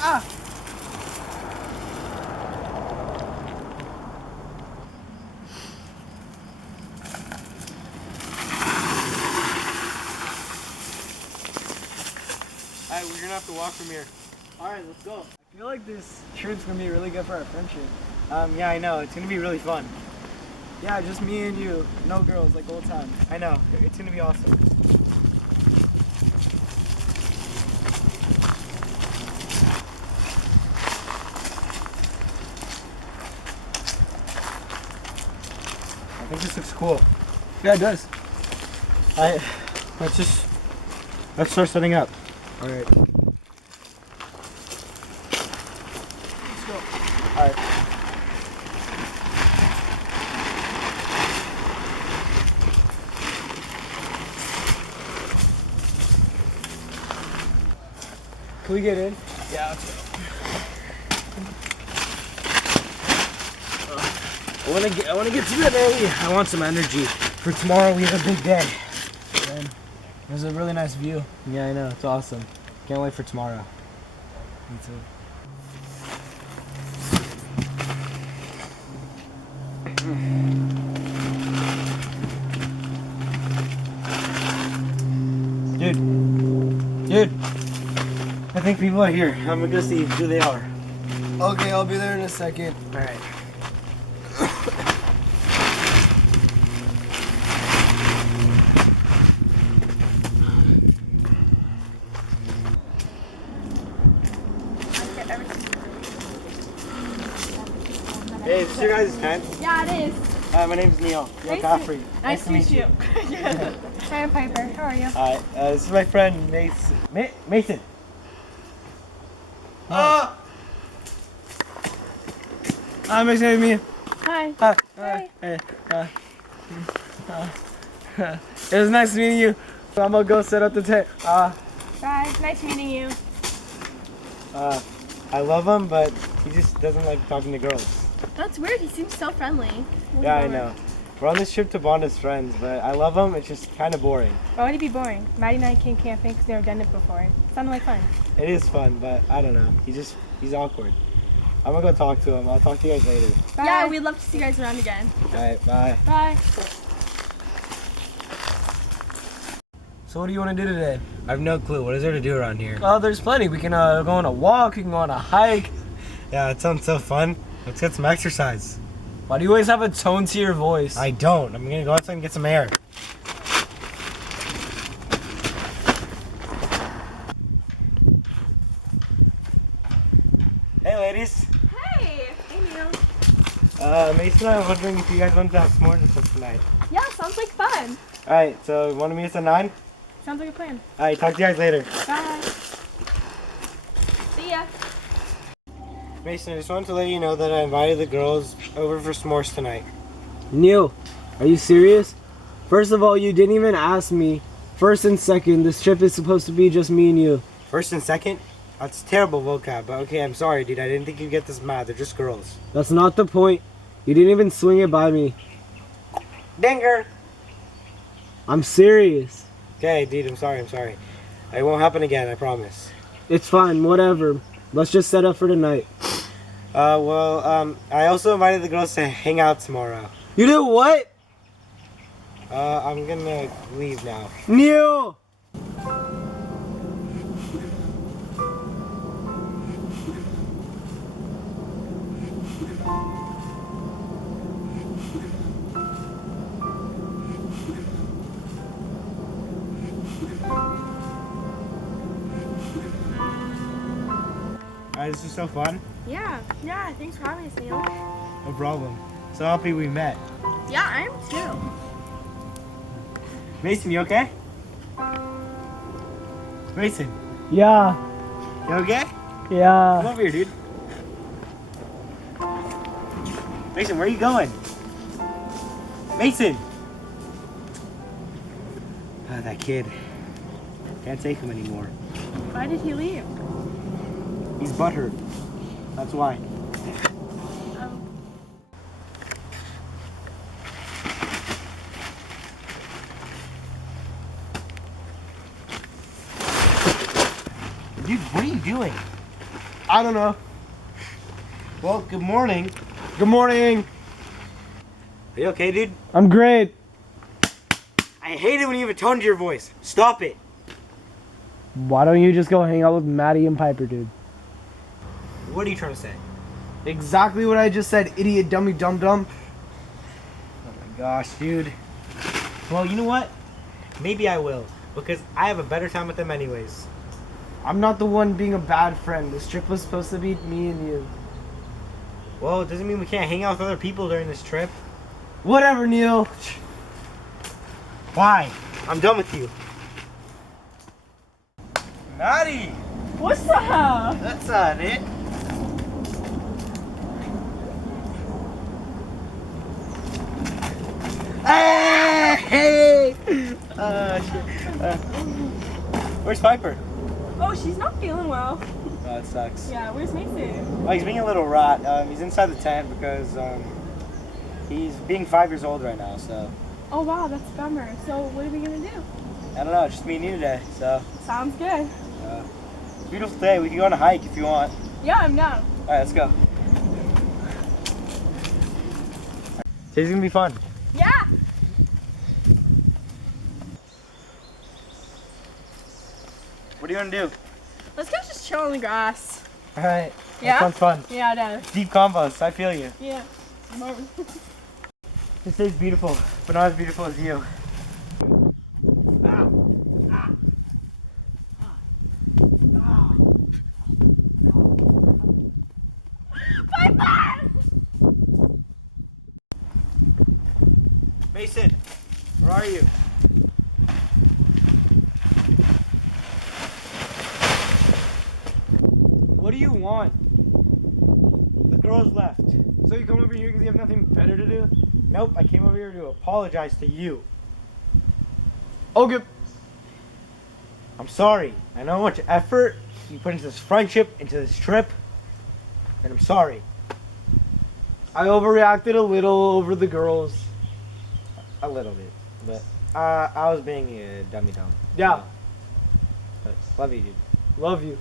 Ah! Alright, we're gonna have to walk from here. Alright, let's go. I feel like this trip's gonna be really good for our friendship. Yeah, I know. It's gonna be really fun. Yeah, just me and you. No girls, like old times. I know. It's gonna be awesome. I think this looks cool. Yeah, it does. Let's start setting up. Alright. Let's go. Alright. Can we get in? Yeah, let's go. I wanna get to bed early. I want some energy. For tomorrow we have a big day. And there's a really nice view. Yeah, I know. It's awesome. Can't wait for tomorrow. Me too. Dude, I think people are here. I'm gonna go see who they are. Okay, I'll be there in a second. Alright. Hey, is this your guys' tent? Yeah, it is. My name's Neil. Neil Godfrey. Nice to meet you. Hi, I'm Piper. How are you? Hi, this is my friend Mason. Mason. I'm excited to meet you. Hi. Hi. Hi. Hey. It was nice meeting you. I'm gonna go set up the tent. Bye. Nice meeting you. I love him, but he just doesn't like talking to girls. That's weird. He seems so friendly. Yeah, I know. We're on this trip to bond as friends, but I love him. It's just kind of boring. Why would it be boring? Maddie and I came camping because we've never done it before. It sounded like fun. It is fun, but I don't know. He's awkward. I'm gonna go talk to him. I'll talk to you guys later. Bye. Yeah, we'd love to see you guys around again. Alright, bye. Bye. So what do you want to do today? I have no clue. What is there to do around here? Oh, there's plenty. We can go on a walk. We can go on a hike. Yeah, it sounds so fun. Let's get some exercise. Why do you always have a tone to your voice? I don't. I'm gonna go outside and get some air. Hey, ladies. Hey. Hey, Neil. Mason and I were wondering if you guys wanted to have s'mores with us tonight. Yeah, sounds like fun. Alright, so you want to meet us at 9? Sounds like a plan. Alright, talk to you guys later. Bye. See ya. Mason, I just wanted to let you know that I invited the girls over for s'mores tonight. Neil, are you serious? First of all, you didn't even ask me. First and second, this trip is supposed to be just me and you. First and second? That's terrible vocab, but okay, I'm sorry, dude. I didn't think you'd get this mad. They're just girls. That's not the point. You didn't even swing it by me. Dinger! I'm serious. Okay, dude, I'm sorry. It won't happen again, I promise. It's fine, whatever. Let's just set up for tonight. I also invited the girls to hang out tomorrow. You did what? I'm gonna leave now. Neil! Alright, this is so fun. Yeah. Yeah. Thanks for having us, Neil. No problem. So happy we met. Yeah, I am too. Mason, you okay? Mason, Yeah. you okay? Come Yeah. over here, dude. Mason, where are you going? Mason! Ah, that kid. Can't take him anymore. Why did he leave? He's butthurt. That's why. Dude, what are you doing? I don't know. Well, good morning. Good morning. Are you okay, dude? I'm great. I hate it when you have a tone to your voice. Stop it. Why don't you just go hang out with Maddie and Piper, dude? What are you trying to say? Exactly what I just said, idiot, dummy, dum-dum. Oh my gosh, dude. Well, you know what? Maybe I will, because I have a better time with them anyways. I'm not the one being a bad friend. This trip was supposed to be me and you. Well, it doesn't mean we can't hang out with other people during this trip. Whatever, Neil. Why? I'm done with you. Maddie! What's up? That's not it. Hey! Where's Piper? Oh, she's not feeling well. Oh, that sucks. Yeah, where's Mason? Oh, he's being a little rat. He's inside the tent because he's being 5 years old right now, so. Oh wow, that's a bummer. So what are we gonna do? I don't know, it's just me and you today, so. Sounds good. It's a beautiful day. We can go on a hike if you want. Yeah, I'm down. Alright, let's go. Today's gonna be fun. Yeah. What do you want to do? Let's go just chill on the grass. Alright. Yeah? That sounds fun. Yeah, it does. Deep combos, I feel you. Yeah. This day's beautiful, but not as beautiful as you. Mason, where are you? What do you want? The girls left. So you come over here because you have nothing better to do? Nope, I came over here to apologize to you. Okay. I'm sorry. I know how much effort you put into this friendship, into this trip, and I'm sorry. I overreacted a little over the girls. A little bit, but I was being a dummy dumb. Yeah. But love you, dude. Love you.